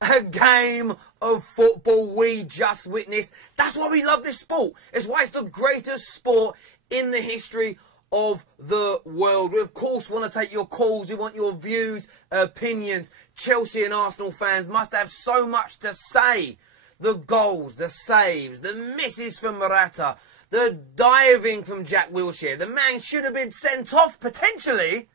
a game of football we just witnessed. That's why we love this sport. It's why it's the greatest sport in the history of the world. We, of course, want to take your calls. We want your views, opinions. Chelsea and Arsenal fans must have so much to say. The goals, the saves, the misses from Morata, the diving from Jack Wilshere. The man should have been sent off, potentially,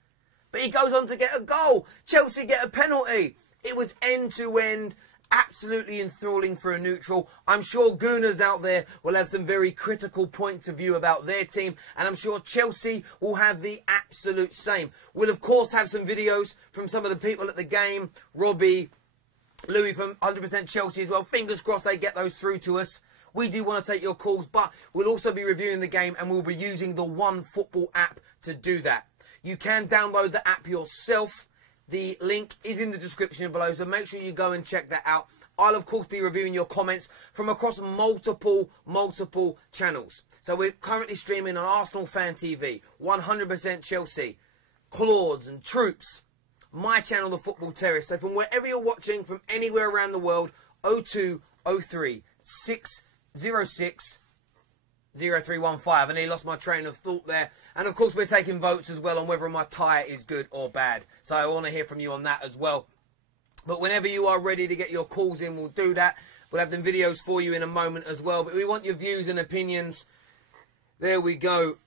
but he goes on to get a goal. Chelsea get a penalty. It was end-to-end, absolutely enthralling for a neutral. I'm sure Gooners out there will have some very critical points of view about their team, and I'm sure Chelsea will have the absolute same. We'll, of course, have some videos from some of the people at the game. Robbie, Louis from 100% Chelsea as well. Fingers crossed they get those through to us. We do want to take your calls, but we'll also be reviewing the game, and we'll be using the OneFootball app to do that. You can download the app yourself. The link is in the description below, so make sure you go and check that out. I'll, of course, be reviewing your comments from across multiple channels. So we're currently streaming on Arsenal Fan TV, 100% Chelsea, Claudes and Troops, my channel, The Football Terrace. So from wherever you're watching, from anywhere around the world, 0203 606 0315. I nearly lost my train of thought there. And of course, we're taking votes as well on whether my tyre is good or bad. So I want to hear from you on that as well. But whenever you are ready to get your calls in, we'll do that. We'll have them videos for you in a moment as well. But we want your views and opinions. There we go.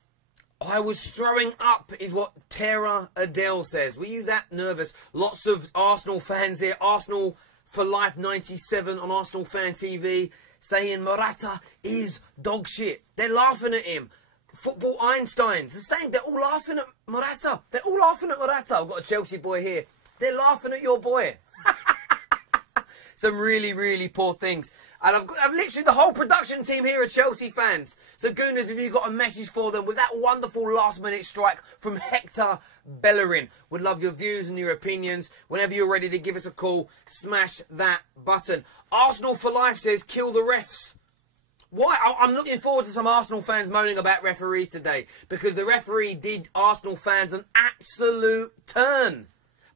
I was throwing up, is what Tara Adele says. Were you that nervous? Lots of Arsenal fans here. Arsenal for Life 97 on Arsenal Fan TV. Saying Morata is dog shit. They're laughing at him. Football Einsteins. The same. They're all laughing at Morata. They're all laughing at Morata. I've got a Chelsea boy here. They're laughing at your boy. Some really poor things. And I've literally the whole production team here are Chelsea fans. So Gooners, if you've got a message for them with that wonderful last-minute strike from Hector Bellerin. Would love your views and your opinions. Whenever you're ready to give us a call, smash that button. Arsenal for Life says, kill the refs. Why? I'm looking forward to some Arsenal fans moaning about referees today. Because the referee did Arsenal fans an absolute turn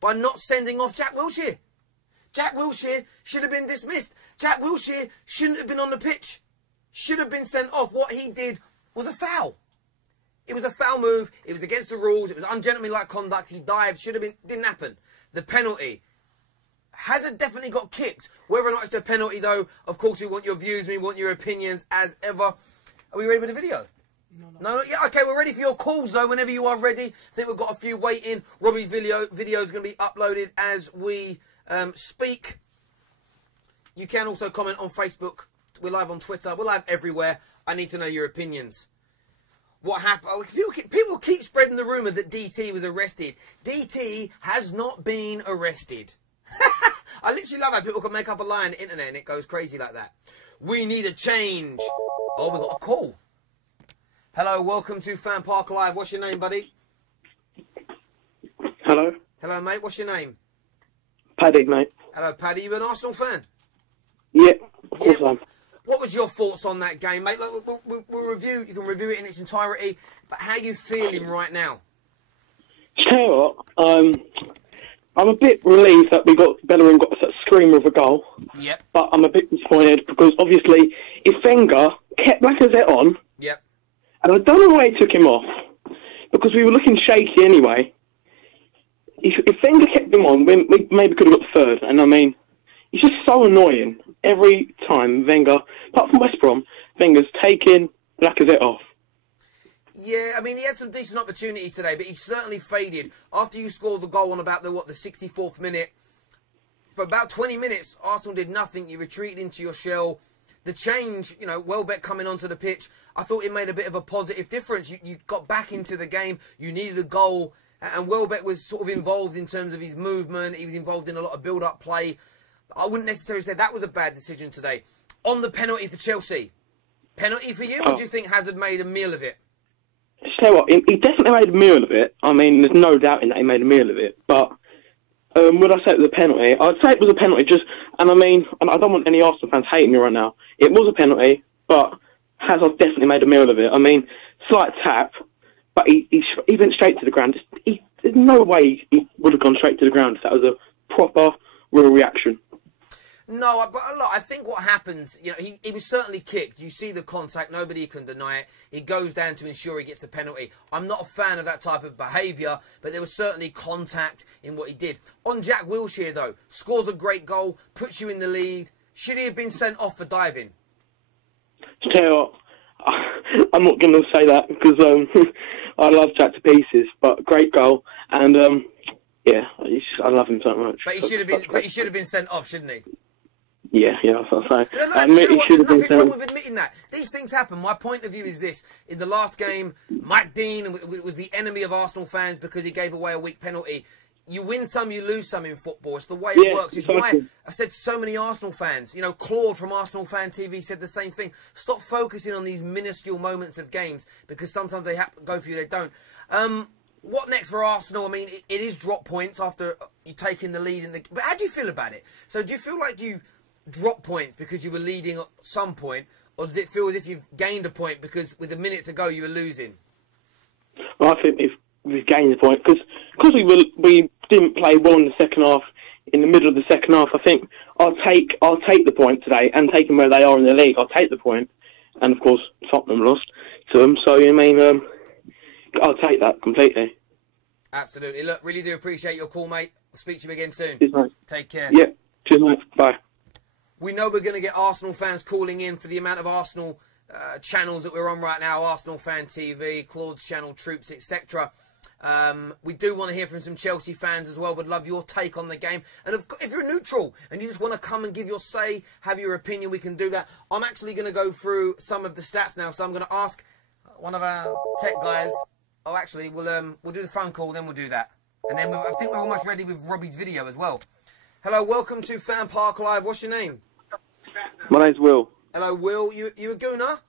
by not sending off Jack Wilshere. Jack Wilshere should have been dismissed. Jack Wilshere shouldn't have been on the pitch. Should have been sent off. What he did was a foul. It was a foul move. It was against the rules. It was ungentlemanlike conduct. He dived. Should have been. Didn't happen. The penalty. Hazard definitely got kicked. Whether or not it's a penalty, though, of course, we want your views. We want your opinions as ever. Are we ready with the video? No, not yet. Okay, we're ready for your calls, though, whenever you are ready. I think we've got a few waiting. Robbie's video is going to be uploaded as we speak. You can also comment on Facebook. We're live on Twitter. We're live everywhere. I need to know your opinions. What happened? Oh, people keep spreading the rumour that DT was arrested. DT has not been arrested. I literally love how people can make up a lie on the internet and it goes crazy like that. We need a change. Oh, we got a call. Hello, welcome to FanPark Live. What's your name, buddy? Hello. Hello, mate. What's your name? Paddy, mate. Hello, Paddy. You an Arsenal fan? Yeah, of course I am. What was your thoughts on that game, mate? Look, we'll review. You can review it in its entirety. But how are you feeling right now? Tell you what, I'm a bit relieved that Bellerin got a screamer of a goal. Yep. But I'm a bit disappointed because obviously if Wenger kept Lacazette on, yep. And I don't know why he took him off because we were looking shaky anyway. If Wenger kept him on, we maybe could have got the third. And I mean, he's just so annoying every time Wenger, apart from West Brom, Wenger's taking Lacazette off. Yeah, I mean, he had some decent opportunities today, but he certainly faded. After you scored the goal on about the 64th minute, for about 20 minutes, Arsenal did nothing. You retreated into your shell. The change, you know, Welbeck coming onto the pitch, I thought it made a bit of a positive difference. You got back into the game. You needed a goal. And Welbeck was sort of involved in terms of his movement. He was involved in a lot of build-up play. I wouldn't necessarily say that was a bad decision today. On the penalty for Chelsea. Penalty for you? Or do you think Hazard made a meal of it? Tell you what, he definitely made a meal of it. I mean, there's no doubt in that he made a meal of it. But would I say it was a penalty? I'd say it was a penalty. And I mean, I don't want any Arsenal fans hating me right now. It was a penalty, but Hazard definitely made a meal of it. I mean, slight tap, but he went straight to the ground. There's no way he would have gone straight to the ground if that was a proper, real reaction. No, but look, I think what happens, you know, he was certainly kicked. You see the contact, nobody can deny it. He goes down to ensure he gets the penalty. I'm not a fan of that type of behaviour, but there was certainly contact in what he did. On Jack Wilshere, though, scores a great goal, puts you in the lead. Should he have been sent off for diving? To tell you what, I'm not going to say that because I love Jack to pieces, but great goal, and yeah, I love him so much. But he should have been. But he should have been sent off, shouldn't he? Yeah, that's what I'm saying. No, I admit he should have been sent off. There's nothing wrong with admitting that. These things happen. My point of view is this: in the last game, Mike Dean was the enemy of Arsenal fans because he gave away a weak penalty. You win some, you lose some in football. It's the way it works. It's why I said to so many Arsenal fans, you know, Claude from Arsenal Fan TV said the same thing. Stop focusing on these minuscule moments of games because sometimes they go for you, they don't. What next for Arsenal? I mean, it is drop points after you taking the lead in the. But how do you feel about it? So do you feel like you drop points because you were leading at some point, or does it feel as if you've gained a point because with a minute to go you were losing? Well, I think we've gained a point because we didn't play well in the second half. In the middle of the second half, I think I'll take the point today and take them where they are in the league. I'll take the point, and of course Tottenham lost to them. So I mean, I'll take that completely. Absolutely. Look, really do appreciate your call, mate. I'll speak to you again soon. Cheers, mate. Take care. Yeah. Cheers, mate. Bye. We know we're going to get Arsenal fans calling in for the amount of Arsenal channels that we're on right now. Arsenal Fan TV, Claude's channel, Troops, etc. We do want to hear from some Chelsea fans as well. Would love your take on the game. And if you're neutral and you just want to come and give your say, have your opinion, we can do that. I'm actually going to go through some of the stats now. So I'm going to ask one of our tech guys. Oh, actually, we'll do the phone call, then we'll do that. And then I think we're almost ready with Robbie's video as well. Hello, welcome to FanPark Live. What's your name? My name's Will. Hello, Will. You a gooner?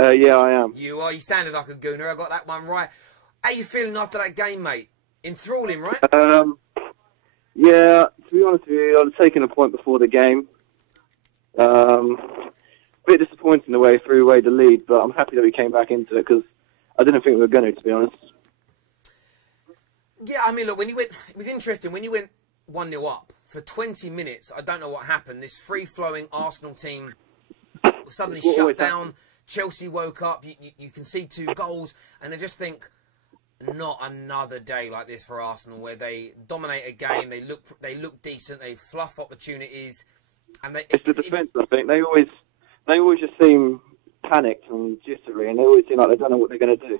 Yeah, I am. You are. You sounded like a gooner. I got that one right. How you feeling after that game, mate? Enthralling, right? Yeah, to be honest with you, I was taking a point before the game. A bit disappointing the way threw away the lead, but I'm happy that we came back into it because I didn't think we were going to be honest. Yeah, I mean, look, when you went, it was interesting. When you went 1-0 up, for 20 minutes, I don't know what happened. This free-flowing Arsenal team was suddenly shut down. Chelsea woke up. You concede 2 goals, and I just think, not another day like this for Arsenal, where they dominate a game, they look decent, they fluff opportunities, and it's the defence. I think they always just seem panicked and jittery, and they always seem like they don't know what they're going to do.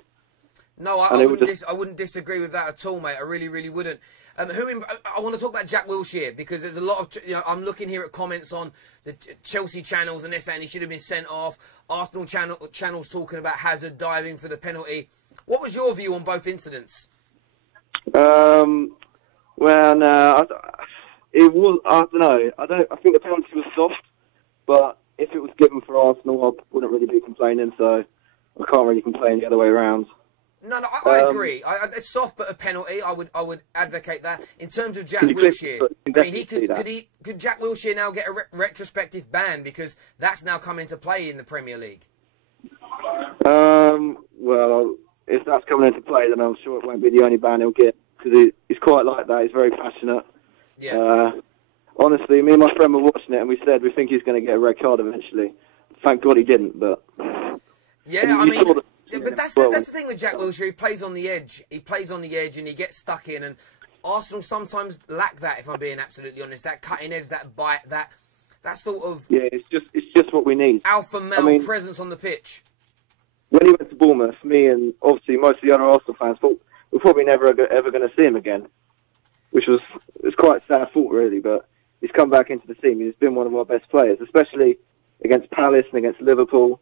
No, I wouldn't disagree with that at all, mate. I really, really wouldn't. I want to talk about Jack Wilshere because there's a lot of, I'm looking here at comments on the Chelsea channels and they're saying he should have been sent off. Arsenal channels talking about Hazard diving for the penalty. What was your view on both incidents? Well, no, it was. I don't know. I think the penalty was soft, but if it was given for Arsenal, I wouldn't really be complaining. So I can't really complain the other way around. No, I agree. It's soft, but a penalty. I would advocate that. In terms of Jack Wilshere, I mean, could Jack Wilshere now get a retrospective ban because that's now come into play in the Premier League? Well, if that's coming into play, then I'm sure it won't be the only ban he'll get because he's quite like that. He's very passionate. Yeah. Honestly, me and my friend were watching it, and we said we think he's going to get a red card eventually. Thank God he didn't, but yeah, I mean. But that's the thing with Jack Wilshere. He plays on the edge. He plays on the edge and he gets stuck in. And Arsenal sometimes lack that, if I'm being absolutely honest. That cutting edge, that bite, that sort of... Yeah, it's just what we need. Alpha male presence on the pitch. When he went to Bournemouth, me and obviously most of the other Arsenal fans thought we're probably never ever going to see him again. Which was quite a sad thought, really. But he's come back into the team. He's been one of our best players, especially against Palace and against Liverpool.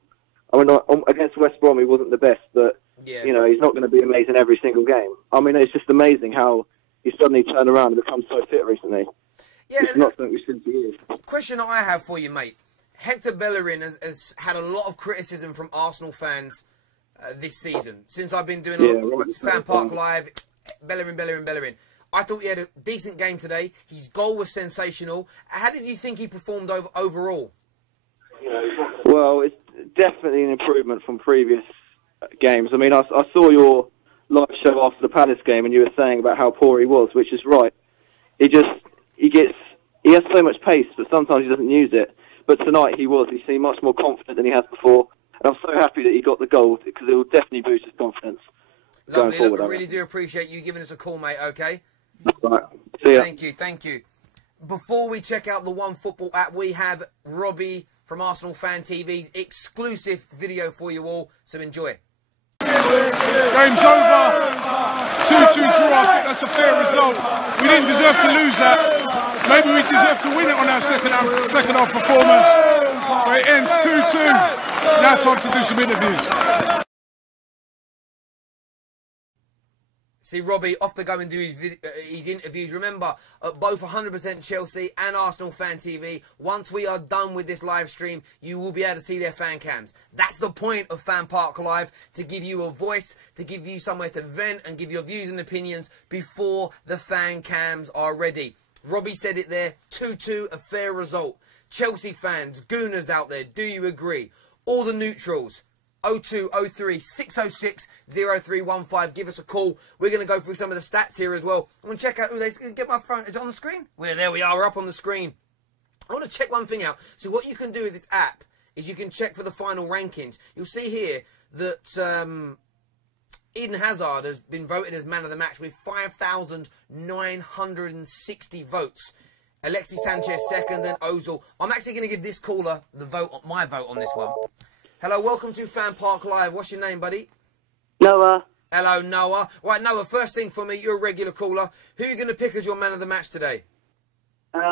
I mean, against West Brom, he wasn't the best, but, yeah. He's not going to be amazing every single game. I mean, it's just amazing how he suddenly turned around and become so fit recently. Yeah, it's not something we've seen for years. Question I have for you, mate. Hector Bellerin has had a lot of criticism from Arsenal fans this season. Since I've been doing a lot of FanPark Live, Bellerin. I thought he had a decent game today. His goal was sensational. How did you think he performed overall? Well, it's definitely an improvement from previous games. I mean, I saw your live show after the Palace game, and you were saying about how poor he was, which is right. He gets He has so much pace, but sometimes he doesn't use it. But tonight he was. He seemed much more confident than he has before. And I'm so happy that he got the goal because it will definitely boost his confidence. Lovely. Going forward, Look, I really do appreciate you giving us a call, mate, okay? Right. See ya. Thank you, thank you. Before we check out the One Football app, we have Robbie from Arsenal Fan TV's exclusive video for you all, so enjoy. Game's over. 2-2 draw. I think that's a fair result. We didn't deserve to lose that. Maybe we deserve to win it on our second half performance. But it ends 2-2. Now time to do some interviews. See, Robbie, off to go and do his interviews. Remember, at both 100% Chelsea and Arsenal Fan TV, once we are done with this live stream, you will be able to see their fan cams. That's the point of FanPark Live, to give you a voice, to give you somewhere to vent and give your views and opinions before the fan cams are ready. Robbie said it there, 2-2, a fair result. Chelsea fans, Gooners out there, do you agree? All the neutrals. 0203 606 0315. Give us a call. We're going to go through some of the stats here as well. I'm going to check out who they get my phone. Is it on the screen? Well, there we are. We're up on the screen. I want to check one thing out. So what you can do with this app is you can check for the final rankings. You'll see here that Eden Hazard has been voted as man of the match with 5,960 votes. Alexis Sanchez second, then Ozil. I'm actually going to give this caller the vote, my vote on this one. Hello, welcome to FanPark Live. What's your name, buddy? Noah. Hello, Noah. Right, Noah, first thing for me, you're a regular caller. Who are you going to pick as your man of the match today? Jack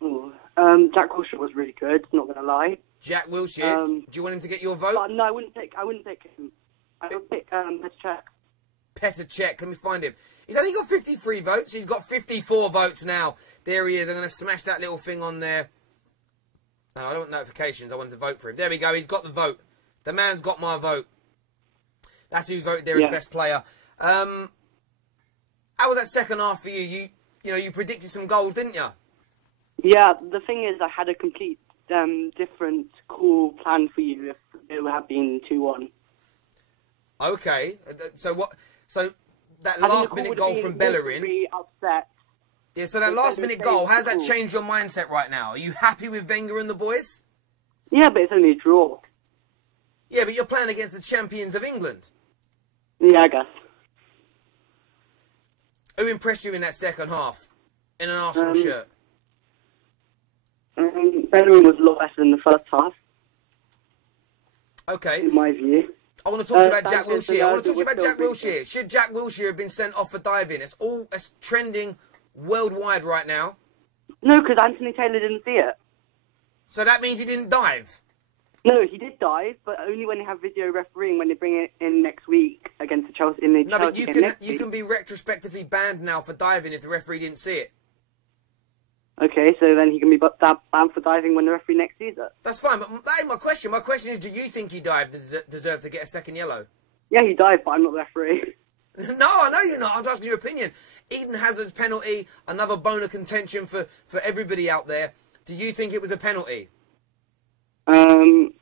Wilshere was really good, not going to lie. Jack Wilshere. Do you want him to get your vote? No, I wouldn't pick him. I would pick Petr Cech. Petr Cech, let me find him. He's only got 53 votes. He's got 54 votes now. There he is. I'm going to smash that little thing on there. No, I don't want notifications. I wanted to vote for him. There we go. He's got the vote. The man's got my vote. That's who voted there as best player. How was that second half for you? You predicted some goals, didn't you? Yeah, the thing is, I had a complete different cool plan for you if it would have been 2-1. Okay. So what? So that last-minute goal from Bellerin. Really upset. Yeah, so that last-minute goal, how's that changed your mindset right now? Are you happy with Wenger and the boys? Yeah, but it's only a draw. Yeah, but you're playing against the champions of England. Yeah, I guess. Who impressed you in that second half in an Arsenal shirt? Bellerin was a lot better than the first half. Okay. In my view. I want to talk to you about Jack Wilshere. I want to talk to you about Jack Wilshere. Should Jack Wilshere have been sent off for diving? It's trending worldwide right now. No, because Anthony Taylor didn't see it. So that means he didn't dive? No, he did dive, but only when they have video refereeing, when they bring it in next week against the Chelsea. No, but you can be retrospectively banned now for diving if the referee didn't see it. Okay, so then he can be banned for diving when the referee next sees it. That's fine, but that ain't my question. My question is, do you think he dived and deserved to get a second yellow? Yeah, he dived, but I'm not the referee. No, I know you're not. I'm asking your opinion. Eden Hazard's penalty, another bone of contention for everybody out there. Do you think it was a penalty? I'm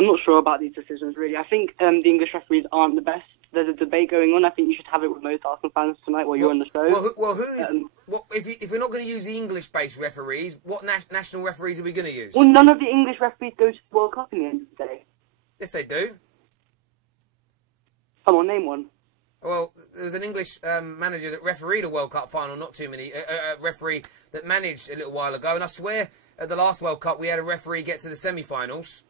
not sure about these decisions, really. I think the English referees aren't the best. There's a debate going on. I think you should have it with most Arsenal fans tonight while you're on the show. If we're not going to use the English-based referees, what national referees are we going to use? Well, none of the English referees go to the World Cup in the end of the day. Yes, they do. Come on, name one. Well, there was an English manager that refereed a World Cup final, not too many, referee that managed a little while ago, and I swear at the last World Cup we had a referee get to the semi-finals.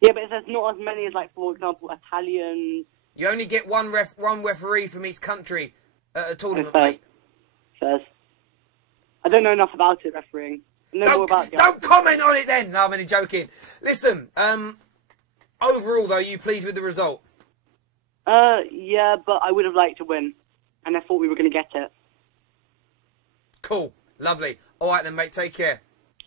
Yeah, but there's not as many as, like, for example, Italians. You only get one referee from each country at a tournament, mate. Says. I don't know enough about it, refereeing. Don't comment on it then! No, I'm only joking. Listen, overall, though, are you pleased with the result? Yeah, but I would have liked to win. And I thought we were going to get it. Cool. Lovely. All right then, mate. Take care.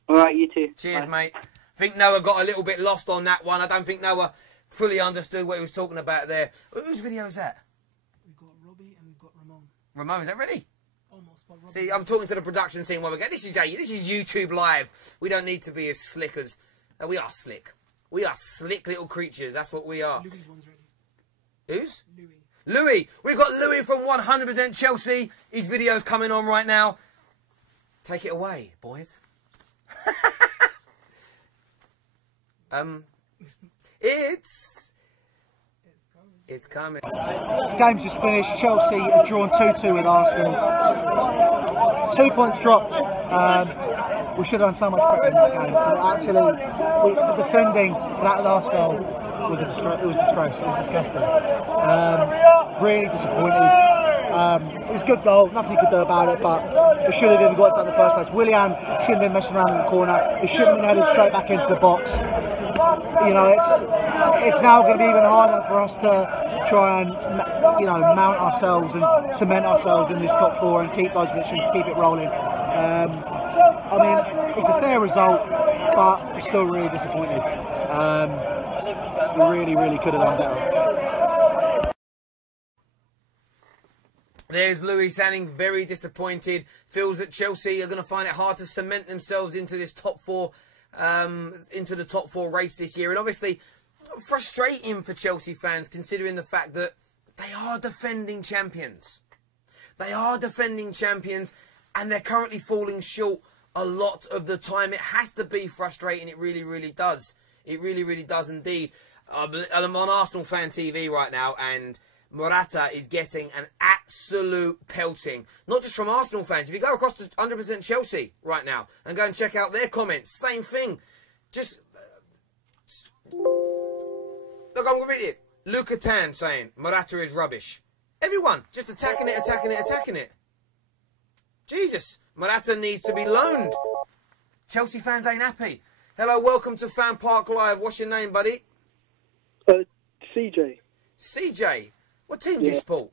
All right, you too. Cheers, mate. I think Noah got a little bit lost on that one. I don't think Noah fully understood what he was talking about there. Whose video is that? We've got Robbie and we've got Ramon. Ramon, is that ready? Almost. But see, I'm talking to the production scene while we go. This is YouTube Live. We don't need to be as slick as... we are slick. We are slick little creatures. That's what we are. Louis' one's ready. Who's? Louis. We've got Louis from 100% Chelsea. His video's coming on right now. Take it away, boys. It's coming. The game's just finished. Chelsea have drawn 2-2 with Arsenal. 2 points dropped. We should have done so much better in that game. Actually, the defending for that last goal was a disgrace. It was disgusting. Really disappointed. It was a good goal. Nothing you could do about it, but it should have even got it in the first place. Willian shouldn't have been messing around in the corner. It shouldn't have been headed straight back into the box. You know, it's now going to be even harder for us to try and, you know, mount ourselves and cement ourselves in this top 4 and keep those positions, keep it rolling. I mean, it's a fair result, but we're still really disappointed. We really could have done better. There's Louis sounding very disappointed. Feels that Chelsea are going to find it hard to cement themselves into this top 4, into the top 4 race this year. And obviously, frustrating for Chelsea fans, considering the fact that they are defending champions. They are defending champions, and they're currently falling short a lot of the time. It has to be frustrating. It really does. It really does indeed. I'm on Arsenal Fan TV right now, and Morata is getting an absolute pelting. Not just from Arsenal fans. If you go across to 100% Chelsea right now and go and check out their comments, same thing. Just look, I'm with it. Luca Tan saying Morata is rubbish. Everyone just attacking it. Jesus, Morata needs to be loaned. Chelsea fans ain't happy. Hello, welcome to FanPark Live. What's your name, buddy? CJ. CJ. What team do you support?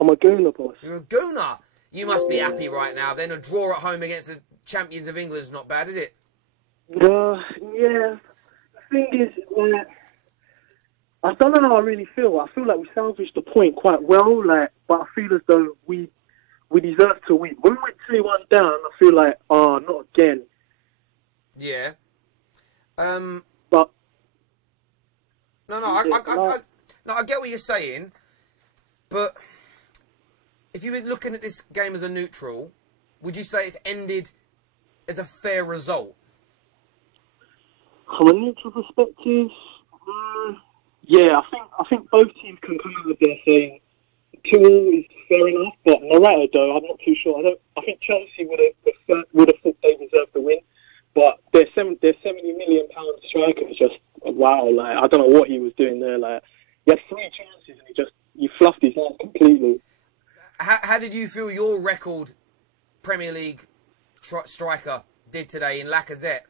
I'm a Gooner, boss. You're a Gooner. You must be happy right now. Then a draw at home against the champions of England is not bad, is it? Yeah. The thing is, like, I don't know how I really feel. I feel like we salvaged the point quite well, but I feel as though we deserve to win. When we went 2-1 down, I feel like, oh, not again. Yeah. But I get what you're saying, but if you were looking at this game as a neutral, would you say it's ended as a fair result? From a neutral perspective, yeah, I think both teams can come out of there saying 2-2 is fair enough, but Morata, though, I'm not too sure. I think Chelsea would have thought they deserved the win, but their £70 million striker is just wow. Like, I don't know what he was doing there. Like, he had 3 chances and he fluffed his hands completely. How did you feel your record Premier League striker did today in Lacazette?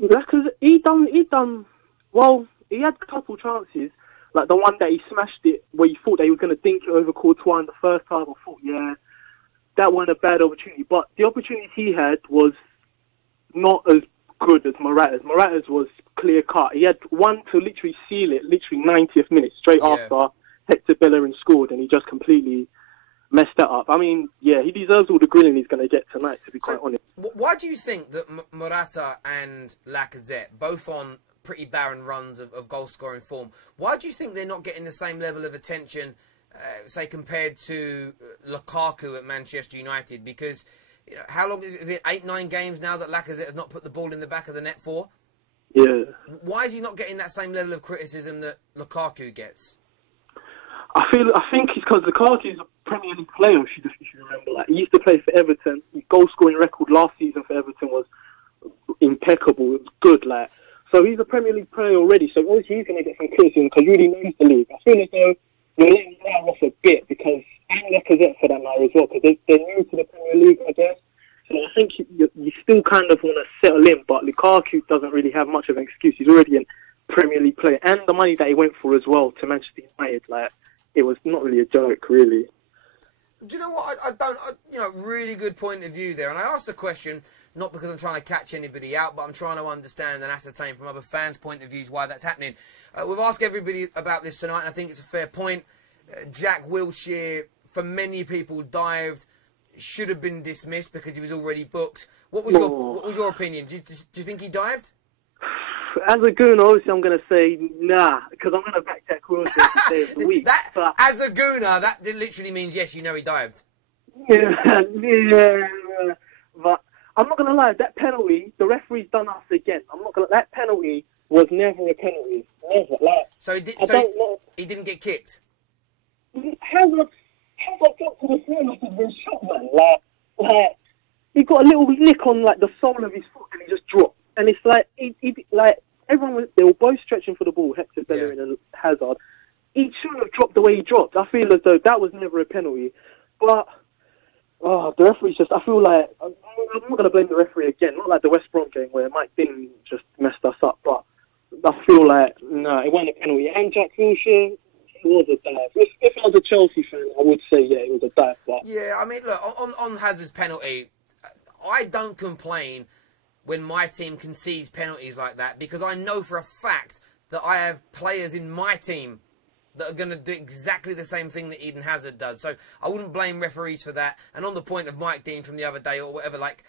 Lacazette, he done well. He had a couple chances, like the one that he smashed it, where you thought they were going to dink it over Courtois in the first half. I thought, yeah, that wasn't a bad opportunity. But the opportunities he had was not as good as Morata's. Morata's was clear cut. He had one to literally seal it, literally 90th minute, straight after Hector Bellerin scored, and he just completely messed that up. I mean, yeah, he deserves all the grilling he's going to get tonight, to be quite honest. Why do you think that Morata and Lacazette, both on pretty barren runs of goal-scoring form, why do you think they're not getting the same level of attention, say, compared to Lukaku at Manchester United? Because, you know, how long is it? 8-9 games now that Lacazette has not put the ball in the back of the net for? Yeah. Why is he not getting that same level of criticism that Lukaku gets? I think it's because Lukaku is a Premier League player, if you remember. Like, he used to play for Everton. His goal-scoring record last season for Everton was impeccable. It was good, like. So he's a Premier League player already, so obviously he's going to get some criticism because he really knows the league. I feel as though you're letting him off a bit, because, and Lacazette for that matter as well, because they're new to the Premier League, I guess. So I think you still kind of want to settle in, but Lukaku doesn't really have much of an excuse. He's already a Premier League player, and the money that he went for as well to Manchester United, like, it was not really a joke, really. Do you know what? Really good point of view there. And I asked the question, not because I'm trying to catch anybody out, but I'm trying to understand and ascertain from other fans' point of views why that's happening. We've asked everybody about this tonight, and I think it's a fair point. Jack Wilshere, for many people, dived, should have been dismissed because he was already booked. What was your opinion? Do you think he dived? As a Gooner, obviously I'm going to say nah, because I'm going to back Jack Wilshere to day of the week. As a Gooner, that literally means yes, you know he dived. Yeah, but I'm not gonna lie, that penalty, the referee's done us again. That penalty was never a penalty. Never. Like, So he did. I don't know. He didn't get kicked. Hazard got to the floor like he'd been shot, man. Like he got a little nick on like the sole of his foot and he just dropped. And it's like they were both stretching for the ball, Hector Bellerin and Hazard. He shouldn't have dropped the way he dropped. I feel as though that was never a penalty. But the referee's just, I feel like I'm not going to blame the referee again. Not like the West Brom game where Mike Dean just messed us up, but I feel like it wasn't a penalty. And Jack Wilshere, it was a dive. If I was a Chelsea fan, I would say it was a dive. But yeah, I mean, look, on Hazard's penalty, I don't complain when my team concedes penalties like that, because I know for a fact that I have players in my team that are going to do exactly the same thing that Eden Hazard does. So I wouldn't blame referees for that. And on the point of Mike Dean from the other day or whatever, like,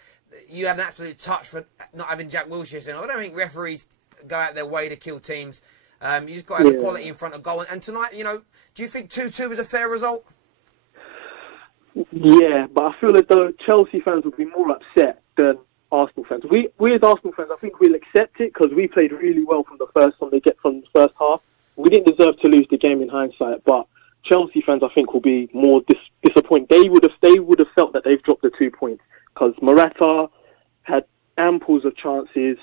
you had an absolute touch for not having Jack Wilshere. So I don't think referees go out their way to kill teams. You just got to have the quality in front of goal. And tonight, do you think 2-2 was a fair result? Yeah, but I feel as though Chelsea fans would be more upset than Arsenal fans. We as Arsenal fans, I think we'll accept it because we played really well from the first half. We didn't deserve to lose the game in hindsight, but Chelsea fans, I think, will be more disappointed. They would have felt that they've dropped the 2 points because Morata had amples of chances.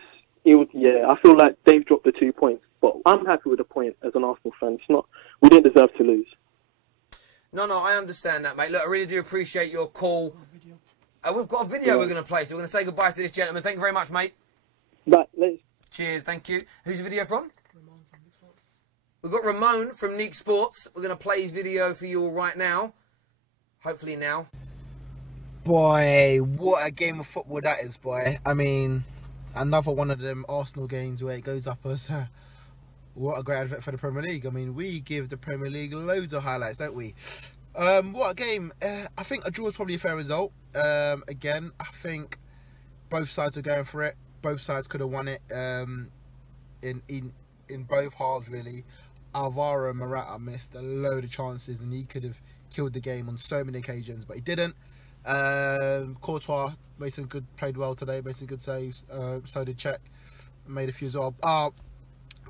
I feel like they've dropped the 2 points, but I'm happy with the point as an Arsenal fan. We didn't deserve to lose. No, I understand that, mate. Look, I really do appreciate your call. We've got a video we're going to play, so we're going to say goodbye to this gentleman. Thank you very much, mate. Cheers, thank you. Who's the video from? We've got Ramon from Neek Sports. We're going to play his video for you all right now. Hopefully now. Boy, what a game of football that is, boy. I mean, another one of them Arsenal games where it goes up as what a great advert for the Premier League. I mean, we give the Premier League loads of highlights, don't we? What a game. I think a draw is probably a fair result. Again, I think both sides are going for it. Both sides could have won it in both halves, really. Alvaro Morata missed a load of chances and he could have killed the game on so many occasions, but he didn't. Courtois played well today, made some good saves. So did Czech, made a few as well.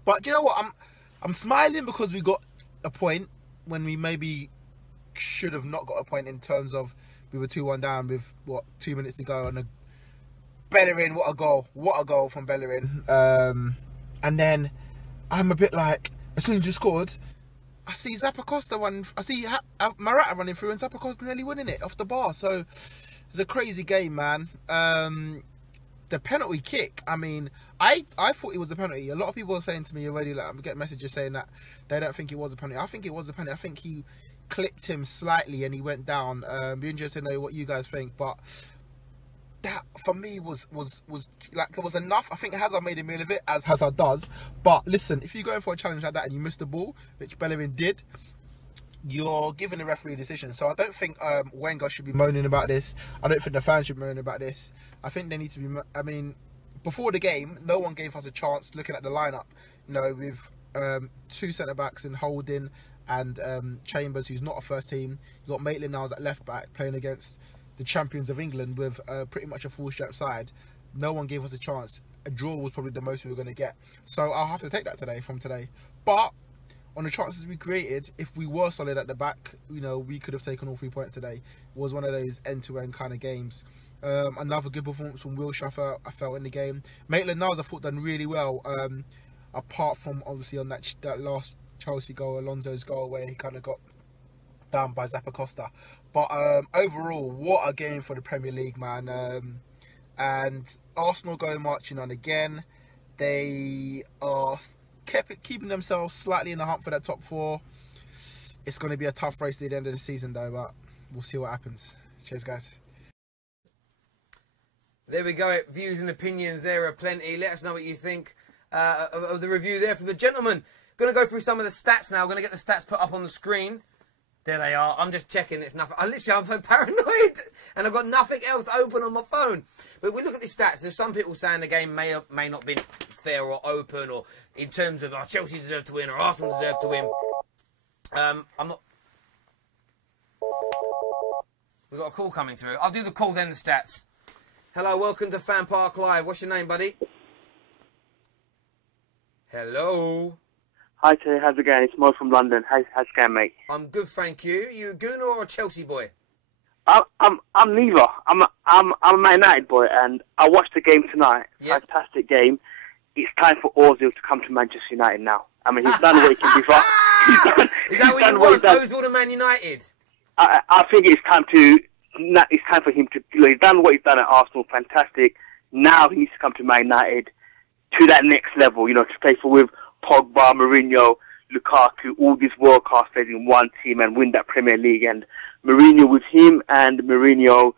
But do you know what? I'm smiling because we got a point when we maybe should have not got a point, in terms of we were 2-1 down with 2 minutes to go, and Bellerin, what a goal from Bellerin. And then I'm a bit like, as soon as you scored, I see Morata running through and Zappacosta nearly winning it off the bar. So it's a crazy game, man. The penalty kick, I mean, I thought it was a penalty. A lot of people are saying to me already, like, I'm getting messages saying that they don't think it was a penalty. I think it was a penalty. I think he clipped him slightly and he went down. Be interested to know what you guys think, but that for me was like, it was enough. I think Hazard made a meal of it, as Hazard does. But listen, if you're going for a challenge like that and you miss the ball, which Bellerin did, you're giving the referee a decision. So I don't think Wenger should be moaning about this. I don't think the fans should be moaning about this. I think they need to be. I mean, before the game, no one gave us a chance looking at the lineup. With 2 centre backs in Holding and Chambers, who's not a first team. You got Maitland-Niles at left back playing against the champions of England with pretty much a full strap side. No one gave us a chance. A draw was probably the most we were going to get. So I'll have to take that from today. But on the chances we created, if we were solid at the back, we could have taken all 3 points today. It was one of those end-to-end kind of games. Another good performance from Wilshere, I felt, in the game. Maitland-Niles, I thought, done really well. Apart from, obviously, on that last Chelsea goal, Alonso's goal, where he kind of got down by Zappacosta. But overall, what a game for the Premier League, man. And Arsenal going marching on again. They are keeping themselves slightly in the hunt for that top 4. It's going to be a tough race at the end of the season, though, but we'll see what happens. Cheers, guys. There we go. Views and opinions there are plenty. Let us know what you think of the review there from the gentleman. Going to go through some of the stats now. Going to get the stats put up on the screen. There they are. I'm just checking. It's nothing. I'm so paranoid, and I've got nothing else open on my phone. But we look at the stats. There's some people saying the game may not been fair or open, or in terms of Chelsea deserve to win or Arsenal deserve to win. I'm not. We've got a call coming through. I'll do the call then the stats. Hello, welcome to FanPark Live. What's your name, buddy? Hello. Hi, Terry. How's it going? It's Mo from London. How's it going, mate? I'm good, thank you. You a Gooner or a Chelsea boy? I'm neither. I'm a Man United boy, and I watched the game tonight. Yep. Fantastic game. It's time for Ozil to come to Manchester United now. I mean, he's done what he can do for. Is that what you want? Ozil to Man United? I think it's time for him to. He's done what he's done at Arsenal. Fantastic. Now he needs to come to Man United to that next level. You know, to play for with Pogba, Mourinho, Lukaku, all these world class players in one team and win that Premier League. And Mourinho with him and Mourinho.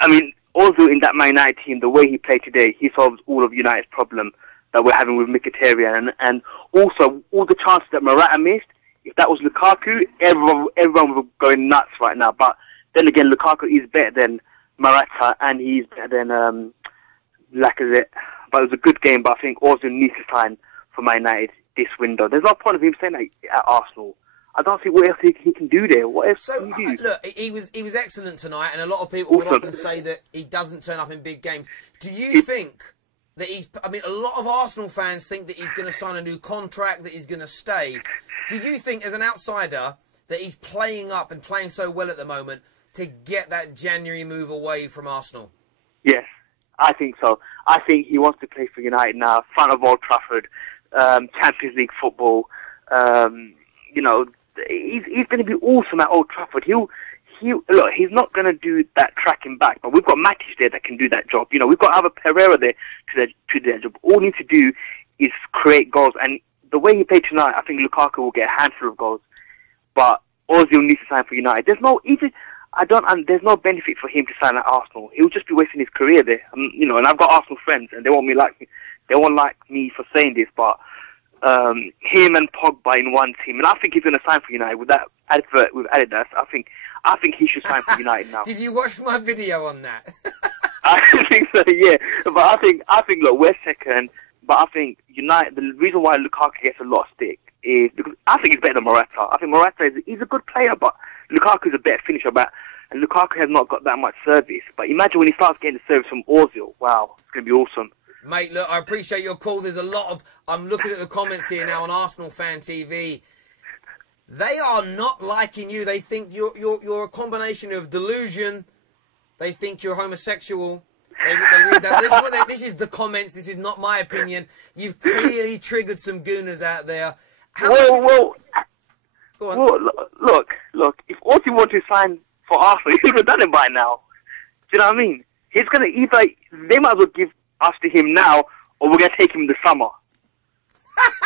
I mean, Ozil in that Man United team, the way he played today, he solves all of United's problem that we're having with Mkhitaryan, and also all the chances that Morata missed. If that was Lukaku, everyone would be going nuts right now. But then again, Lukaku is better than Morata, and he's better than Lacazette. But it was a good game. But I think Ozil needs to sign for Man United this window. There's no point of him staying at Arsenal. I don't see what else he can do there. What else can he do? Look, he was excellent tonight, and a lot of people would often say that he doesn't turn up in big games. Do you think that he's... I mean, a lot of Arsenal fans think that he's going to sign a new contract, that he's going to stay. Do you think, as an outsider, that he's playing up and playing so well at the moment to get that January move away from Arsenal? Yes, I think so. I think he wants to play for United now, front of Old Trafford, Champions League football. You know, he's going to be awesome at Old Trafford. Look, he's not going to do that tracking back, but we've got Matic there that can do that job. You know, we've got other Pereira there to do that job. All we need to do is create goals, and the way he played tonight, I think Lukaku will get a handful of goals. But Ozil needs to sign for United. There's no benefit for him to sign at Arsenal. He'll just be wasting his career there. You know, and I've got Arsenal friends, and they won't like me for saying this, but him and Pogba in one team, and I think he's going to sign for United with that advert with Adidas. I think he should sign for United now. Did you watch my video on that? I think so, yeah. But I think look, we're second. But I think United, the reason why Lukaku gets a lot of stick is because I think he's better than Morata. I think Morata he's a good player, but Lukaku's a better finisher. And Lukaku has not got that much service. But imagine when he starts getting the service from Ozil. Wow, it's going to be awesome. Mate, look, I appreciate your call. There's a lot of... I'm looking at the comments here now on Arsenal Fan TV. They are not liking you. They think you're a combination of delusion. They think you're homosexual. They read that. This is the comments. This is not my opinion. You've clearly triggered some gooners out there. Well, go on. Look. If Ozil wanted to sign for Arsenal, he would have done it by now. Do you know what I mean? He's going to either... They might as well give us to him now, or we're going to take him in the summer.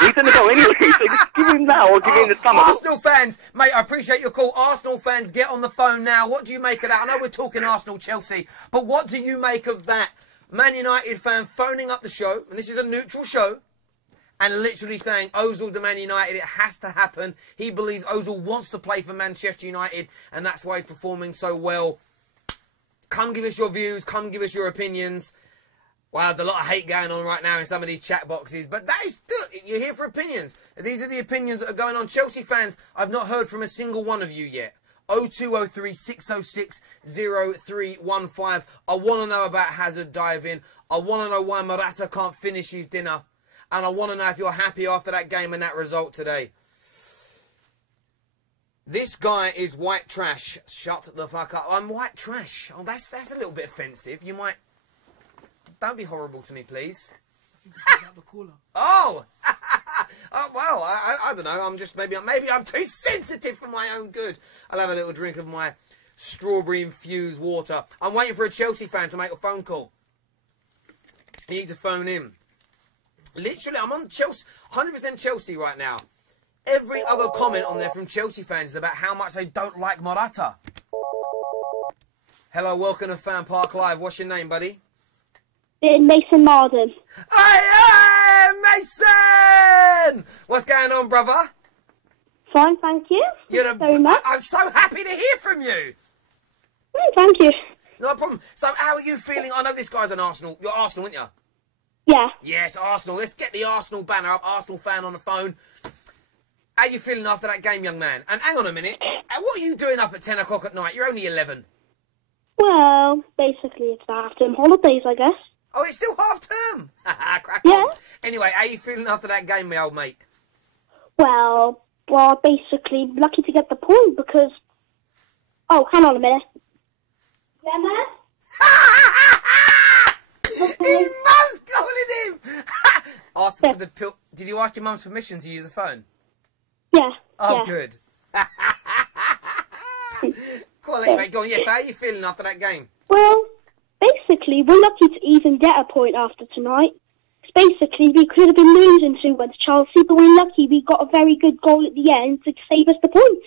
He's going to go anyway, so just give him now or give him in the summer. Arsenal fans, mate, I appreciate your call. Arsenal fans, get on the phone now. What do you make of that? I know we're talking Arsenal-Chelsea, but what do you make of that Man United fan phoning up the show, and this is a neutral show, and literally saying, Ozil to Man United, it has to happen. He believes Ozil wants to play for Manchester United, and that's why he's performing so well. Come give us your views. Come give us your opinions. Wow, there's a lot of hate going on right now in some of these chat boxes. But that is, you're here for opinions. These are the opinions that are going on. Chelsea fans, I've not heard from a single one of you yet. 0203 606 0315. I want to know about Hazard diving. I want to know why Morata can't finish his dinner. And I want to know if you're happy after that game and that result today. This guy is white trash. Shut the fuck up. I'm white trash. Oh, that's a little bit offensive. You might... Don't be horrible to me, please. Oh! Oh, well, I don't know. I'm just maybe I'm too sensitive for my own good. I'll have a little drink of my strawberry infused water. I'm waiting for a Chelsea fan to make a phone call. You need to phone in. Literally, I'm on Chelsea, 100% Chelsea right now. Every other comment on there from Chelsea fans is about how much they don't like Morata. Hello, welcome to FanPark Live. What's your name, buddy? Mason Marden. Hey, Mason! What's going on, brother? Fine, thank you. So much. I'm so happy to hear from you. Thank you. No problem. So, how are you feeling? I know this guy's an Arsenal. You're Arsenal, aren't you? Yeah. Yes, Arsenal. Let's get the Arsenal banner up. Arsenal fan on the phone. How are you feeling after that game, young man? And hang on a minute. What are you doing up at 10 o'clock at night? You're only 11. Well, basically it's the half-term holidays, I guess. Oh, it's still half-term? Crack Yeah. on. Anyway, how you feeling after that game, my old mate? Well, basically lucky to get the point because... Oh, hang on a minute. Yeah, man? His mum's calling him! Ask for the pill. Did you ask your mum's permission to use the phone? Yeah. Oh, yeah. good. Quality, mate. Go on. Yes, how are you feeling after that game? Well, basically, we're lucky to even get a point after tonight. Basically, we could have been losing 2-1 to Chelsea, but we're lucky we got a very good goal at the end to save us the points.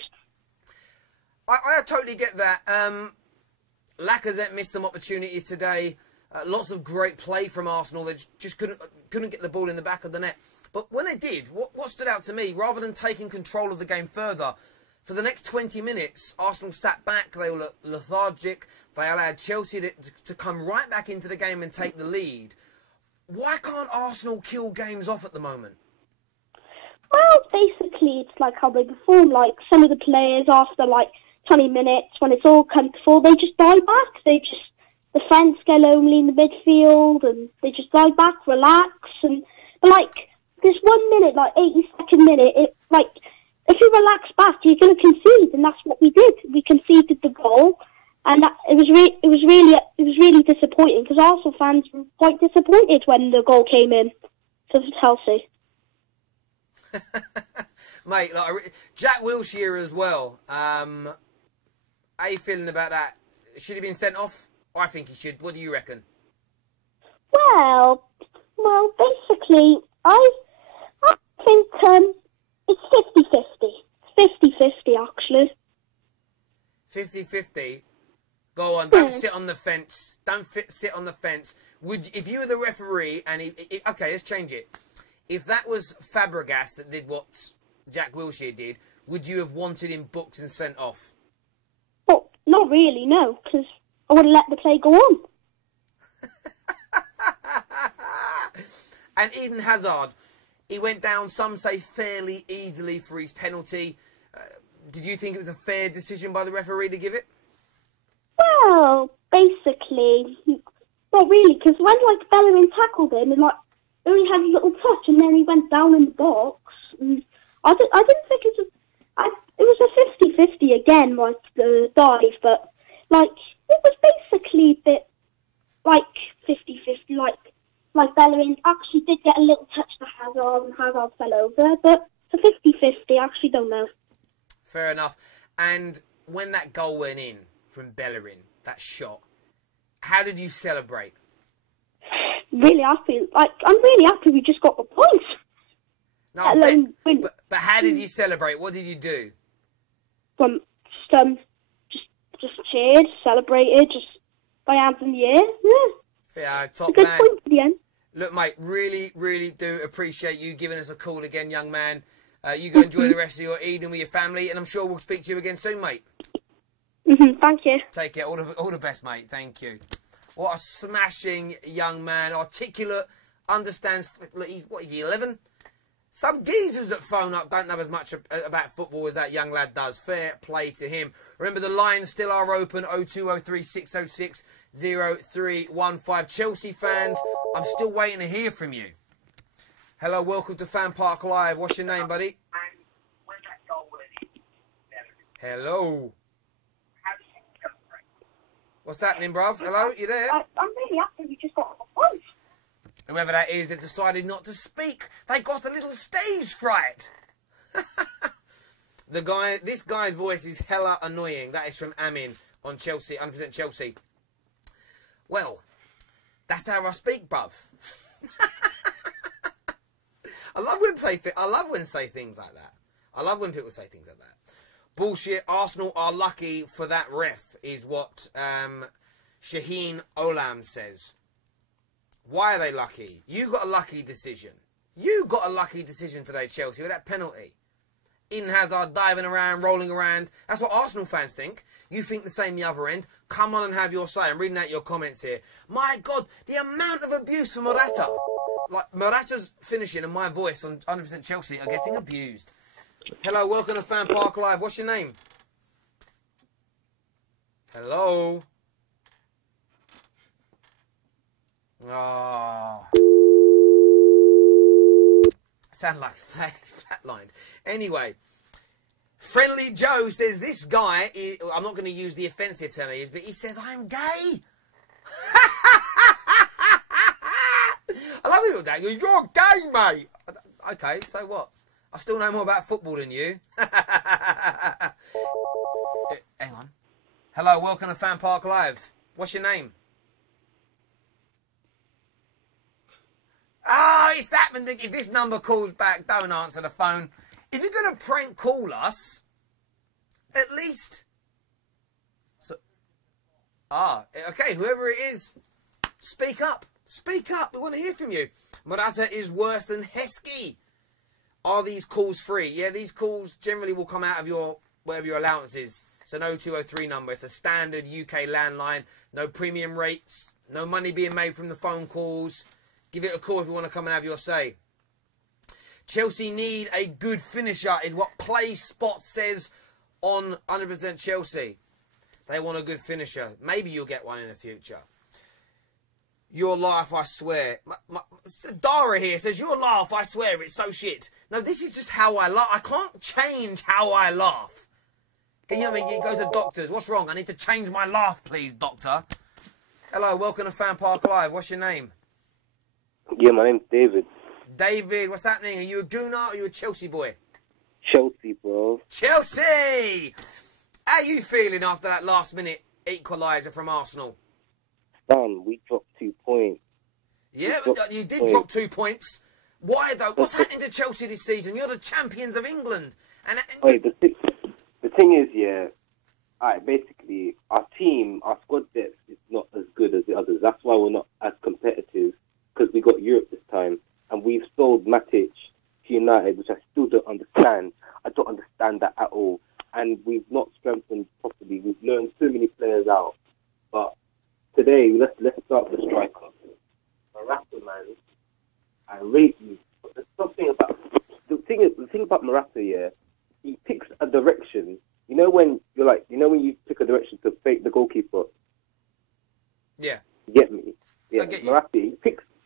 I totally get that. Lacazette missed some opportunities today. Lots of great play from Arsenal. They just couldn't get the ball in the back of the net. But when they did, what stood out to me, rather than taking control of the game further, for the next 20 minutes, Arsenal sat back. They were lethargic. They allowed Chelsea to come right back into the game and take the lead. Why can't Arsenal kill games off at the moment? Well, basically, it's like how they perform. Like, some of the players, after, 20 minutes, when it's all come to full, they just die back. They just defence get lonely in the midfield, and they just die back, relax. But, this 1 minute, 82nd minute, if you relax back, you're going to concede, and that's what we did. We conceded the goal, and it was really disappointing because Arsenal fans were quite disappointed when the goal came in for Chelsea. Mate, Jack Wilshere as well. How you feeling about that? Should he have been sent off? I think he should. What do you reckon? Well, basically, I think it's 50-50. 50-50, actually. 50-50? Go on, don't sit on the fence. Don't sit on the fence. If you were the referee and okay, let's change it. If that was Fabregas that did what Jack Wilshere did, would you have wanted him booked and sent off? Well, not really, no, because I would have let the play go on. And Eden Hazard, he went down, some say, fairly easily for his penalty. Did you think it was a fair decision by the referee to give it? Well, basically, not really, because when Bellerin tackled him and he only had a little touch, and then he went down in the box. And I didn't think it was a 50-50 again, the dive, but it was basically a bit 50-50, like Bellerin actually did get a little touch to Hazard, and Hazard fell over, but it's a 50-50, I actually don't know. Fair enough. And when that goal went in from Bellerin, that shot, how did you celebrate? Really happy. I'm really happy we just got the points. No, but how did you celebrate? What did you do? Just cheered, celebrated, just by hands in the air. Yeah, top a good man. Point at the end. Look, mate, really, really do appreciate you giving us a call again, young man. You go enjoy the rest of your evening with your family, and I'm sure we'll speak to you again soon, mate. Thank you. Take care. All the best, mate. Thank you. What a smashing young man. Articulate, understands. Look, he's 11? Some geezers that phone up don't know as much about football as that young lad does. Fair play to him. Remember, the lines still are open. 0203 606 0315. Chelsea fans, I'm still waiting to hear from you. Hello, welcome to FanPark Live. What's your name, buddy? Hello. What's happening, bruv? Hello, you there? I'm really happy we just got the points. Whoever that is, they decided not to speak. They got a little stage fright. This guy's voice is hella annoying. That is from Amin on Chelsea, 100% Chelsea. Well, that's how I speak, bruv. I love when say things like that. I love when people say things like that. Bullshit. Arsenal are lucky for that ref, is what Shaheen Olam says. Why are they lucky? You got a lucky decision. You got a lucky decision today, Chelsea, with that penalty. Eden Hazard diving around, rolling around. That's what Arsenal fans think. You think the same the other end. Come on and have your say. I'm reading out your comments here. My God, the amount of abuse for Morata. Morata's finishing and my voice on 100% Chelsea are getting abused. Hello, welcome to FanPark Live. What's your name? Hello? Oh. Sound like flatlined. Anyway, Friendly Joe says this guy, I'm not going to use the offensive term he is, but he says, I'm gay. I love people that. You're gay, mate. Okay, so what? I still know more about football than you. Hang on. Hello, welcome to FanPark Live. What's your name? Oh, it's happened. If this number calls back, don't answer the phone. If you're going to prank call us, at least... okay, whoever it is, speak up. Speak up. We want to hear from you. Morata is worse than Heskey. Are these calls free? Yeah, these calls generally will come out of your whatever your allowance is. It's an 0203 number. It's a standard UK landline. No premium rates. No money being made from the phone calls. Give it a call if you want to come and have your say. Chelsea need a good finisher is what Play Spot says on 100% Chelsea. They want a good finisher. Maybe you'll get one in the future. Your laugh, I swear. Dara here says, your laugh, I swear, it's so shit. No, this is just how I laugh. I can't change how I laugh. Can you hear me? You go to doctors. What's wrong? I need to change my laugh, please, doctor. Hello, welcome to FanPark Live. What's your name? Yeah, my name's David. David, what's happening? Are you a Gooner or are you a Chelsea boy? Chelsea, bro. Chelsea! How are you feeling after that last-minute equaliser from Arsenal? Son, we dropped 2 points. Yeah, but you did drop 2 points. Why, though? What's happening to Chelsea this season? You're the champions of England. Wait, the thing is, yeah, alright, basically, our team, our squad depth is not as good as the others. That's why we're not as competitive, because we got Europe this time. And we've sold Matic to United, which I still don't understand. I don't understand that at all. And we've not strengthened properly. We've loaned so many players out. But today, let's start with the striker. Morata, man, I rate you. But there's something about the thing about Morata, yeah, he picks a direction. You know when when you pick a direction to fake the goalkeeper. Yeah. You get me? Yeah. Morata, he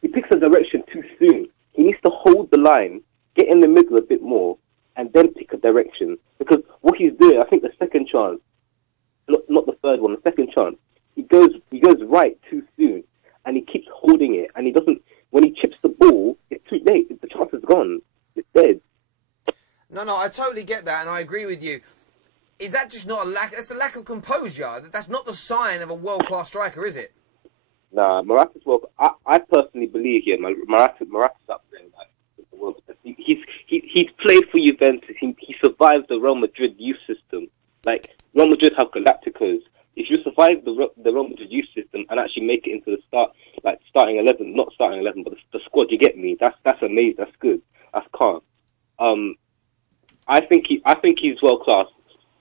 picks a direction too soon. He needs to hold the line, get in the middle a bit more, and then pick a direction. Because what he's doing, I think the second chance, not the third one, the second chance, he goes right too soon, and he keeps holding it, and he doesn't. When he chips the ball, it's too late. The chance is gone. It's dead. No, I totally get that, and I agree with you. Is that just not a lack? It's a lack of composure. That's not the sign of a world-class striker, is it? Nah, Morata's well. I personally believe here, Morata's up there. Like, the world. He's played for Juventus. He survived the Real Madrid youth system. Like, Real Madrid have Galacticos. If you survive the Real Madrid youth system and actually make it into the starting 11, not starting 11, but the squad, you get me. That's amazing. That's good. That's calm. I think he's world class.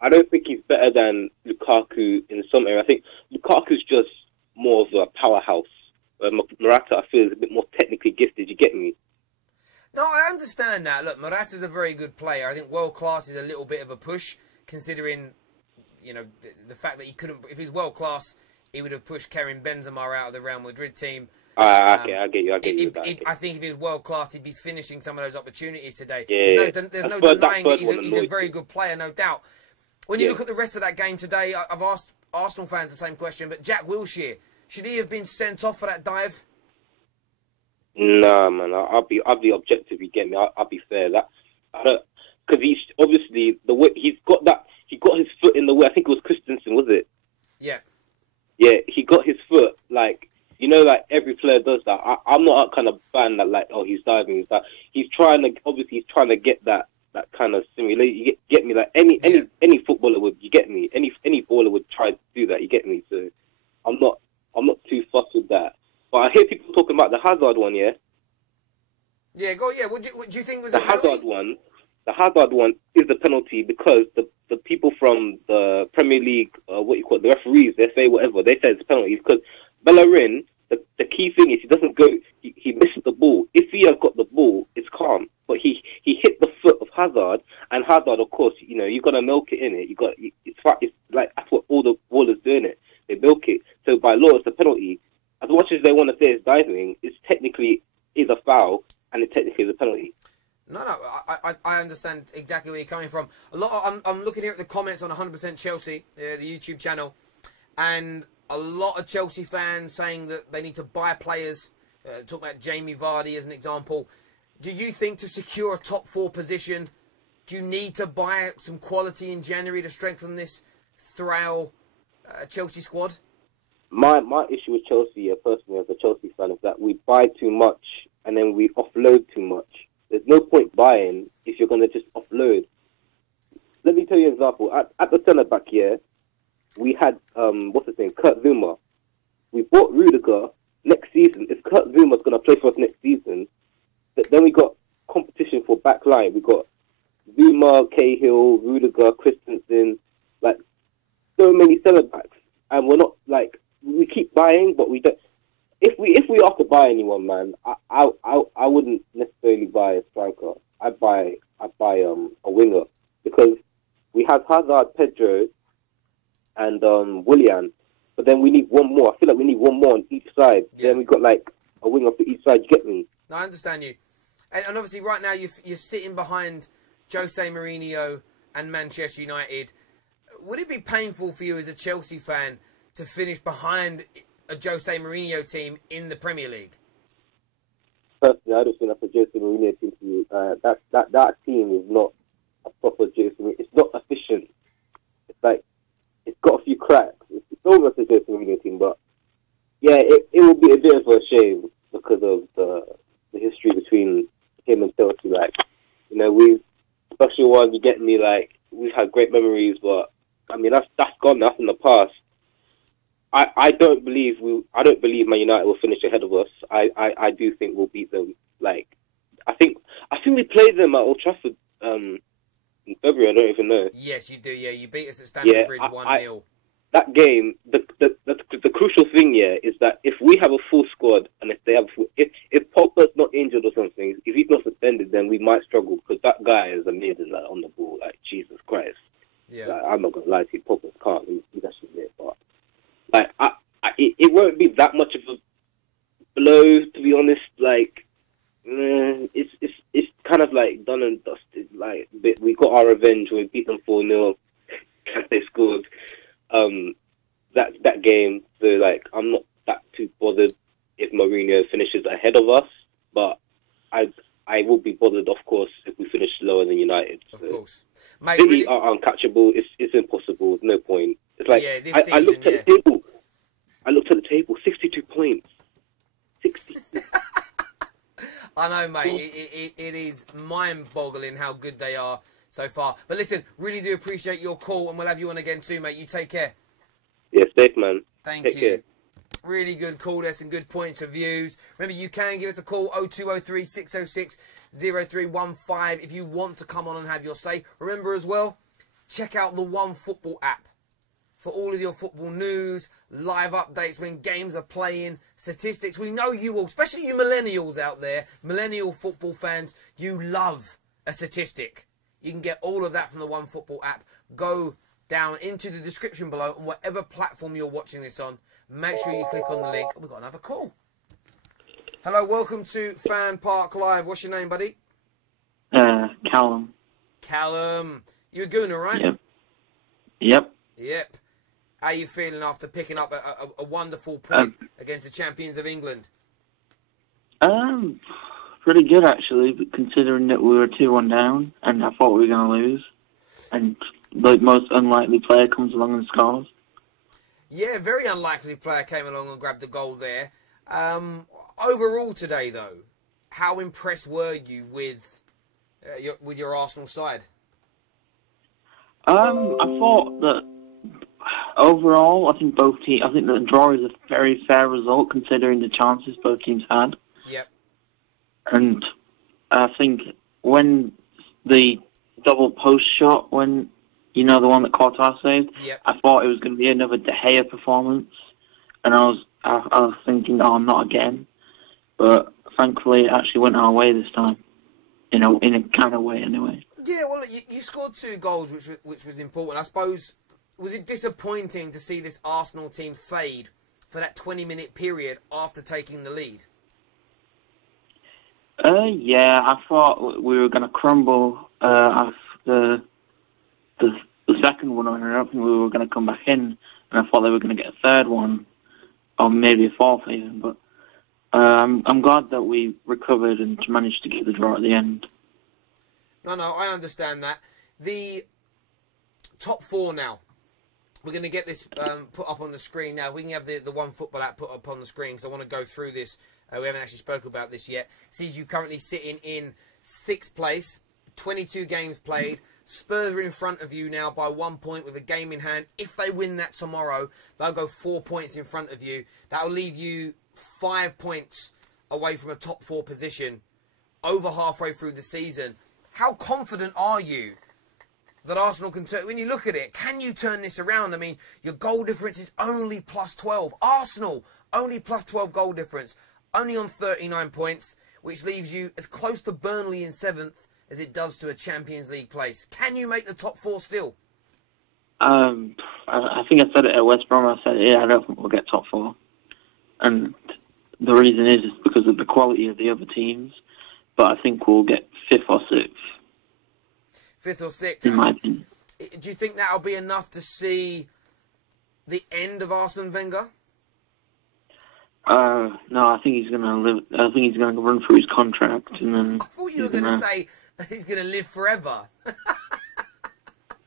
I don't think he's better than Lukaku in some area. I think Lukaku's just more of a powerhouse. Morata, I feel, is a bit more technically gifted. You get me? No, I understand that. Look, Morata's a very good player. I think world class is a little bit of a push, considering, you know, the fact that he couldn't. If he's world class, he would have pushed Karim Benzema out of the Real Madrid team. Okay, I get you. I think if he was world class, he'd be finishing some of those opportunities today. Yeah, there's no denying that he's a very good player, no doubt. When you look at the rest of that game today, I've asked Arsenal fans the same question, but Jack Wilshere, should he have been sent off for that dive? Nah, man, I'll be objective. You get me? I'll be fair. Because he's obviously the way he got his foot in the way. I think it was Christensen, was it? Yeah. Yeah, he got his foot like every player does that. I'm not that kind of fan that he's diving. He's trying to get that kind of simulate. You get me? Like any footballer would. You get me? Any baller would try to do that. You get me? So I'm not too fussed with that. But I hear people talking about the Hazard one, yeah? Yeah, go, yeah. What do you think was the Hazard one? The Hazard one is the penalty because the people from the Premier League, the referees, they say whatever, they say it's a penalty because Bellerin, the key thing is he doesn't go, he missed the ball. If he has got the ball, it's calm. But he hit the foot of Hazard, and Hazard, of course, you know, you've got to milk it in it. It's like that's what all the ballers doing it. They milk it. So by law, it's a penalty. As much as they want to say it's diving, it's technically is a foul and it technically is a penalty. No, I understand exactly where you're coming from. I'm looking here at the comments on 100% Chelsea, the YouTube channel, and a lot of Chelsea fans saying that they need to buy players. Talk about Jamie Vardy as an example. Do you think to secure a top 4 position, do you need to buy some quality in January to strengthen this frail Chelsea squad? My issue with Chelsea, personally as a Chelsea fan, is that we buy too much and then we offload too much. There's no point buying if you're going to just offload. Let me tell you an example. At the centre-back here, we had, what's his name, Kurt Zuma. We bought Rudiger next season. If Kurt Zuma's going to play for us next season, then we got competition for back line. We got Zuma, Cahill, Rudiger, Christensen, like, so many centre-backs. And we're not, like, we keep buying, but we don't. If we are to buy anyone, man, I wouldn't necessarily buy a striker. I'd buy a winger, because we have Hazard, Pedro, and Willian, but then we need one more. I feel like we need one more on each side. Yeah. Then we got like a winger for each side. You get me? No, I understand you. And obviously, right now you're sitting behind Jose Mourinho and Manchester United. Would it be painful for you as a Chelsea fan to finish behind a Jose Mourinho team in the Premier League? Personally, I don't think that's a Jose Mourinho team to you. That team is not a proper Jose Mourinho. It's not efficient. It's like, it's got a few cracks. It's almost a Jose Mourinho team, but yeah, it will be a bit of a shame because of the history between him and Chelsea. Like, you know, we've special ones. You get me? Like, we've had great memories, but I mean that's gone. That's in the past. I don't believe Man United will finish ahead of us. I do think we'll beat them. Like, I think we played them at Old Trafford in February. I don't even know. Yes, you do. Yeah, you beat us at Stamford Bridge 1-0. That game, the crucial thing here is that if we have a full squad and if they have if Pogba's not injured or something, if he's not suspended, then we might struggle, because that guy is amazing, like, on the ball. Like, Jesus Christ. Yeah. Like, I'm not gonna lie to you, Pogba can't. He's actually it, but like it won't be that much of a blow, to be honest. Like, it's kind of like done and dusted. Like, we got our revenge. We beat them 4-0. They scored that game. So, like, I'm not that too bothered if Mourinho finishes ahead of us, but I will be bothered, of course, if we finish lower than United. So. Of course, mate. City really... are uncatchable. It's impossible. No point. It's like, yeah, this I looked at the table. 62 points. 60. I know, mate. It is mind-boggling how good they are so far. But listen, really do appreciate your call, and we'll have you on again soon, mate. You take care. Yeah, safe, man. Thank Take you. care. Really good call. There's some good points of views. Remember, you can give us a call, 0203 606 0315, if you want to come on and have your say. Remember as well, check out the One Football app for all of your football news, live updates when games are playing, statistics. We know you all, especially you millennials out there, millennial football fans, you love a statistic. You can get all of that from the One Football app. Go down into the description below on whatever platform you're watching this on. Make sure you click on the link. We've got another call. Hello, welcome to FanPark Live. What's your name, buddy? Callum. Callum. You a gooner, right? Yep. Yep. How are you feeling after picking up a wonderful point against the champions of England? Pretty good, actually, but considering that we were 2-1 down and I thought we were going to lose. And the most unlikely player comes along and scores. Yeah, very unlikely player came along and grabbed the goal there. Overall today, though, how impressed were you with your Arsenal side? I thought that overall, I think the draw is a very fair result considering the chances both teams had. Yep. And I think when the double post shot, when the one that Courtois saved, yep, I thought it was going to be another De Gea performance, and I was thinking, oh, not again. But thankfully, it actually went our way this time, in a kind of way, anyway. Yeah, well, you scored 2 goals, which was important. I suppose, was it disappointing to see this Arsenal team fade for that 20-minute period after taking the lead? Yeah, I thought we were going to crumble after the second one. I don't think we were going to come back in, and I thought they were going to get a third one, or maybe a fourth even. But I'm glad that we recovered and managed to get the draw at the end. No, I understand that. The top four now. We're going to get this put up on the screen now. We can have the One Football app put up on the screen because I want to go through this. We haven't actually spoken about this yet. Sees you currently sitting in 6th place, 22 games played. Spurs are in front of you now by 1 point with a game in hand. If they win that tomorrow, they'll go 4 points in front of you. That'll leave you 5 points away from a top 4 position over halfway through the season. How confident are you that Arsenal can turn, when you look at it, can you turn this around? I mean, your goal difference is only plus 12. Arsenal, only plus 12 goal difference, only on 39 points, which leaves you as close to Burnley in 7th as it does to a Champions League place. Can you make the top 4 still? I think I said it at West Brom. I said, yeah, I don't think we'll get top 4. And the reason is because of the quality of the other teams. But I think we'll get 5th or 6th. 5th or 6th? In my opinion. Do you think that'll be enough to see the end of Arsene Wenger? No, I think he's gonna live. I think he's gonna run through his contract, and then. I thought you were going to say he's gonna live forever.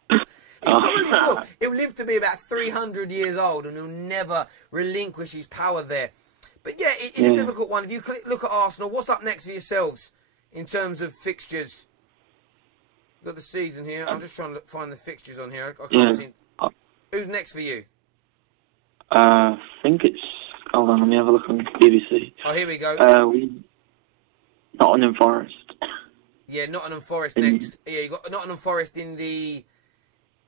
He probably will. He'll live to be about 300 years old, and he'll never relinquish his power there. But yeah, it's a difficult one. If you look at Arsenal, what's up next for yourselves in terms of fixtures? Got the season here. I'm just trying to find the fixtures on here. I can't see. Who's next for you? I think it's. Hold on, let me have a look on BBC. Oh, here we go. Nottingham Forest. Yeah, Nottingham Forest next. Yeah, you got Nottingham Forest in the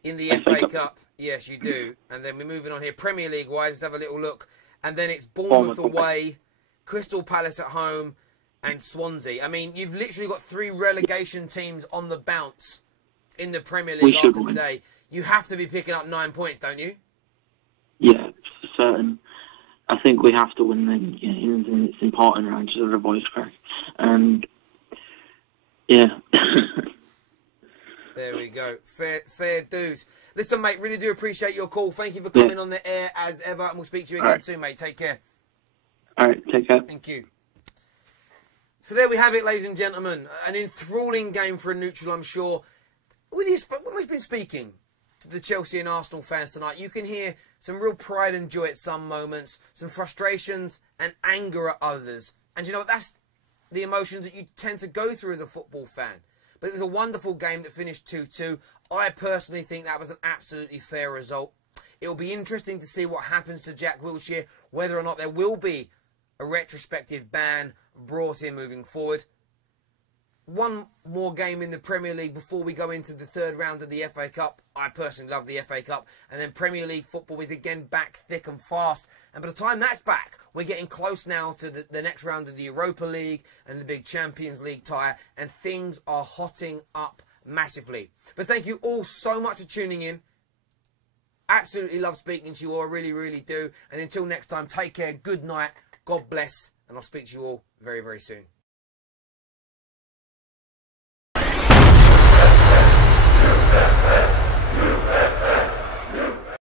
FA Cup. Yes, you do. And then we're moving on here. Premier League wise, let's have a little look. And then it's Bournemouth away, Crystal Palace at home, and Swansea. I mean, you've literally got 3 relegation teams on the bounce in the Premier League after today. You have to be picking up 9 points, don't you? Yeah, for certain. I think we have to win them. Yeah, it's important around just a voice crack. And yeah. There we go. Fair dues. Listen, mate, really do appreciate your call. Thank you for coming on the air as ever, and we'll speak to you again soon, mate. Take care. All right, take care. Thank you. So there we have it, ladies and gentlemen. An enthralling game for a neutral, I'm sure. When we've been speaking to the Chelsea and Arsenal fans tonight, you can hear some real pride and joy at some moments, some frustrations and anger at others. And you know what? That's the emotions that you tend to go through as a football fan. But it was a wonderful game that finished 2-2. I personally think that was an absolutely fair result. It will be interesting to see what happens to Jack Wilshere, whether or not there will be a retrospective ban brought in moving forward. One more game in the Premier League before we go into the 3rd round of the FA Cup. I personally love the FA Cup. And then Premier League football is again back thick and fast. And by the time that's back, we're getting close now to the next round of the Europa League and the big Champions League tie. And things are hotting up massively. But thank you all so much for tuning in. Absolutely love speaking to you all. I really, really do. And until next time, take care. Good night. God bless. And I'll speak to you all very, very soon.